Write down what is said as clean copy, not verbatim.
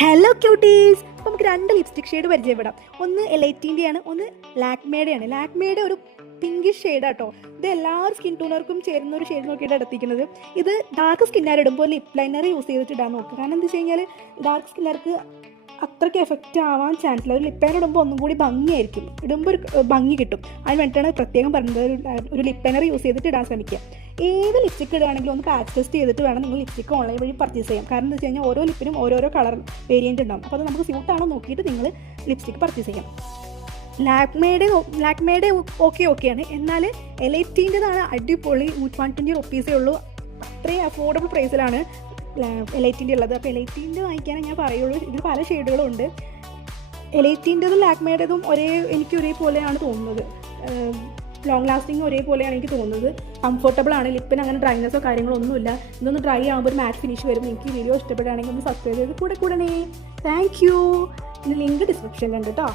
Hello quotes. അപ്പോൾ നമുക്ക് രണ്ട് ലിപ്സ്റ്റിക് ഷെയ്ഡ് പരിചയപ്പെടാം. ഒന്ന് എലൈറ്റിൻ്റെയാണ്, ഒന്ന് ലാക്മേയുടെയാണ്. ലാക്മേയുടെ ഒരു പിങ്കിഷ് ഷെയ്ഡാട്ടോ. ഇത് എല്ലാ സ്കിൻ ടോണർക്കും ചേരുന്ന ഒരു ഷെയ്ഡ് നോക്കിയിട്ട് എടുത്തിരിക്കുന്നത്. ഇത് ഡാർക്ക് സ്കിന്നുകാരിടുമ്പോൾ ലിപ് ലൈനർ യൂസ് ചെയ്തിട്ട് ഇടാൻ നോക്കുക. കാരണം എന്താ വെച്ച് കഴിഞ്ഞാൽ ഡാർക്ക് സ്കിന്നുകാർക്ക് അത്രയ്ക്ക് എഫക്റ്റ് ആവാൻ ചാൻസ് ഇല്ല. ഒരു ലിപ് ലൈനർ ഇടുമ്പോൾ ഒന്നും കൂടി ഭംഗിയായിരിക്കും, ഇടുമ്പോൾ ഒരു ഭംഗി കിട്ടും. അതിന് വേണ്ടിയിട്ടാണ് പ്രത്യേകം പറഞ്ഞത് ഒരു ലിപ് ലൈനർ യൂസ് ചെയ്തിട്ട് ഇടാൻ ശ്രമിക്കുക. ഏത് ലിപ്സ്റ്റിക് ഇടുകയാണെങ്കിലും ഒന്ന് പാച്ച് ടെസ്റ്റ് ചെയ്തിട്ട് വേണം നിങ്ങൾ ലിപ്സ്റ്റിക് ഓൺലൈൻ വഴി പർച്ചേസ് ചെയ്യാം. കാരണം എന്താ വെച്ച് കഴിഞ്ഞാൽ ഓരോ ലിപ്പിനും ഓരോരോ കളർ വേരിയൻറ്റ് ഉണ്ടാകും. അപ്പോൾ അത് നമുക്ക് സ്യൂട്ടാണോ നോക്കിയിട്ട് നിങ്ങൾ ലിപ്സ്റ്റിക് പർച്ചേസ് ചെയ്യാം. ലാക്മേയുടെ ഓക്കെയാണ്. എന്നാൽ എലൈറ്റിൻ്റെതാണ് അടിപൊളി. 120 റുപ്പീസേ ഉള്ളൂ. അത്രയും അഫോർഡബിൾ പ്രൈസിലാണ് എലൈറ്റിൻ്റെ ഉള്ളത്. അപ്പോൾ എലൈറ്റിൻ്റെ വാങ്ങിക്കാനേ ഞാൻ പറയുള്ളൂ. ഇതിൽ പല ഷെയ്ഡുകളും ഉണ്ട്. എലൈറ്റിൻ്റെതും ലാക്മേയുടേതും എനിക്ക് ഒരേപോലെയാണ് തോന്നുന്നത്. ലോങ് ലാസ്റ്റിംഗ് ഒരേപോലെയാണ് എനിക്ക് തോന്നുന്നത്. കംഫർട്ടബിൾ ആണ്. ലിപ്പിന് അങ്ങനെ ഡ്രൈനെസ്സോ കാര്യങ്ങളോ ഒന്നുമില്ല. ഇതൊന്ന് ഡ്രൈ ആകുമ്പോൾ ഒരു മാറ്റ് ഫിനിഷ് വരും. എനിക്ക് വീഡിയോ ഇഷ്ടപ്പെടുകയാണെങ്കിൽ ഒന്ന് സബ്സ്ക്രൈബ് ചെയ്ത് കൂടെ താങ്ക് യു. ലിങ്ക് ഡിസ്ക്രിപ്ഷനിലുണ്ട് കേട്ടോ.